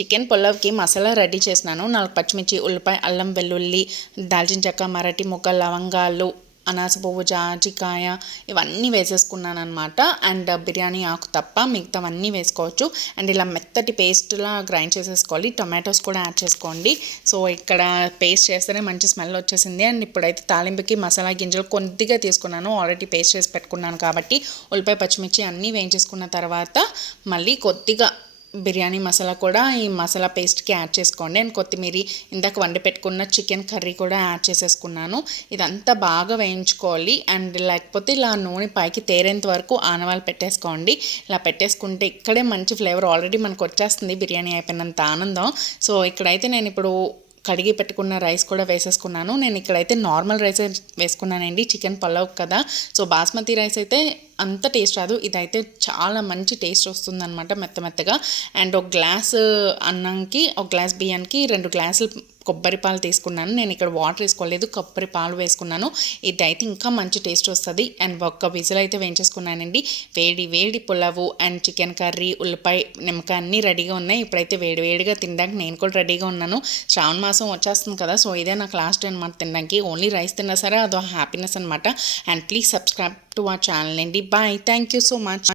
Chicken పులావ్కి masala ready చేసినాను. 4 పచ్చిమిర్చి, ఉల్లిపాయ, అల్లం, వెల్లుల్లి, దాల్చిన చెక్క, మరాఠీ మొగ్గ, లవంగాలు, అనాస పువ్వు, జాజికాయ ఇవన్నీ వేసేసుకున్నాను అనమాట. అండ్ బిర్యానీ ఆకు తప్ప మిగతావన్నీ వేసుకోవచ్చు. అండ్ ఇలా మెత్తటి పేస్ట్లా గ్రైండ్ చేసేసుకోవాలి. టొమాటోస్ కూడా యాడ్ చేసుకోండి. సో ఇక్కడ పేస్ట్ చేస్తేనే మంచి స్మెల్ వచ్చేసింది. అండ్ ఇప్పుడైతే తాలింపుకి మసాలా గింజలు కొద్దిగా తీసుకున్నాను, ఆల్రెడీ పేస్ట్ చేసి పెట్టుకున్నాను కాబట్టి. ఉల్లిపాయ, పచ్చిమిర్చి అన్నీ వేయించేసుకున్న తర్వాత మళ్ళీ కొద్దిగా బిర్యానీ మసాలా కూడా ఈ మసాలా పేస్ట్కి యాడ్ చేసుకోండి. అండ్ కొత్తిమీర, ఇందాక వండి పెట్టుకున్న చికెన్ కర్రీ కూడా యాడ్ చేసేసుకున్నాను. ఇదంతా బాగా వేయించుకోవాలి. అండ్ లేకపోతే ఇలా నూనె పైకి తేరేంత వరకు ఆనవాలు పెట్టేసుకోండి. ఇలా పెట్టేసుకుంటే ఇక్కడే మంచి ఫ్లేవర్ ఆల్రెడీ మనకు వచ్చేస్తుంది. బిర్యానీ అయిపోయినంత ఆనందం. సో ఇక్కడైతే నేను ఇప్పుడు కడిగి పెట్టుకున్న రైస్ కూడా వేసేసుకున్నాను. నేను ఇక్కడైతే నార్మల్ రైస్ వేసుకున్నానండి, చికెన్ పలావ్ కదా. సో బాస్మతి రైస్ అయితే అంత టేస్ట్ రాదు, ఇదైతే చాలా మంచి టేస్ట్ వస్తుందన్నమాట, మెత్తగా. అండ్ ఒక గ్లాస్ అన్నంకి, ఒక గ్లాస్ బియ్యానికి 2 గ్లాసులు కొబ్బరి పాలు తీసుకున్నాను. నేను ఇక్కడ వాటర్ వేసుకోలేదు, కొబ్బరి పాలు వేసుకున్నాను. ఇదైతే ఇంకా మంచి టేస్ట్ వస్తుంది. అండ్ ఒక్క విజిల్ అయితే వేయించేసుకున్నానండి. వేడి పులావు అండ్ చికెన్ కర్రీ, ఉల్లిపాయ, నిమ్మకాయ అన్నీ రెడీగా ఉన్నాయి. ఇప్పుడైతే వేడిగా తినడానికి నేను కూడా రెడీగా ఉన్నాను. శ్రావణ మాసం వచ్చేస్తుంది కదా, సో ఇదే నాకు లాస్ట్ అనమాట తినడానికి. ఓన్లీ రైస్ తిన్నా సరే అదో హ్యాపీనెస్ అనమాట. And please subscribe to our channel అండి. Bye, thank you so much.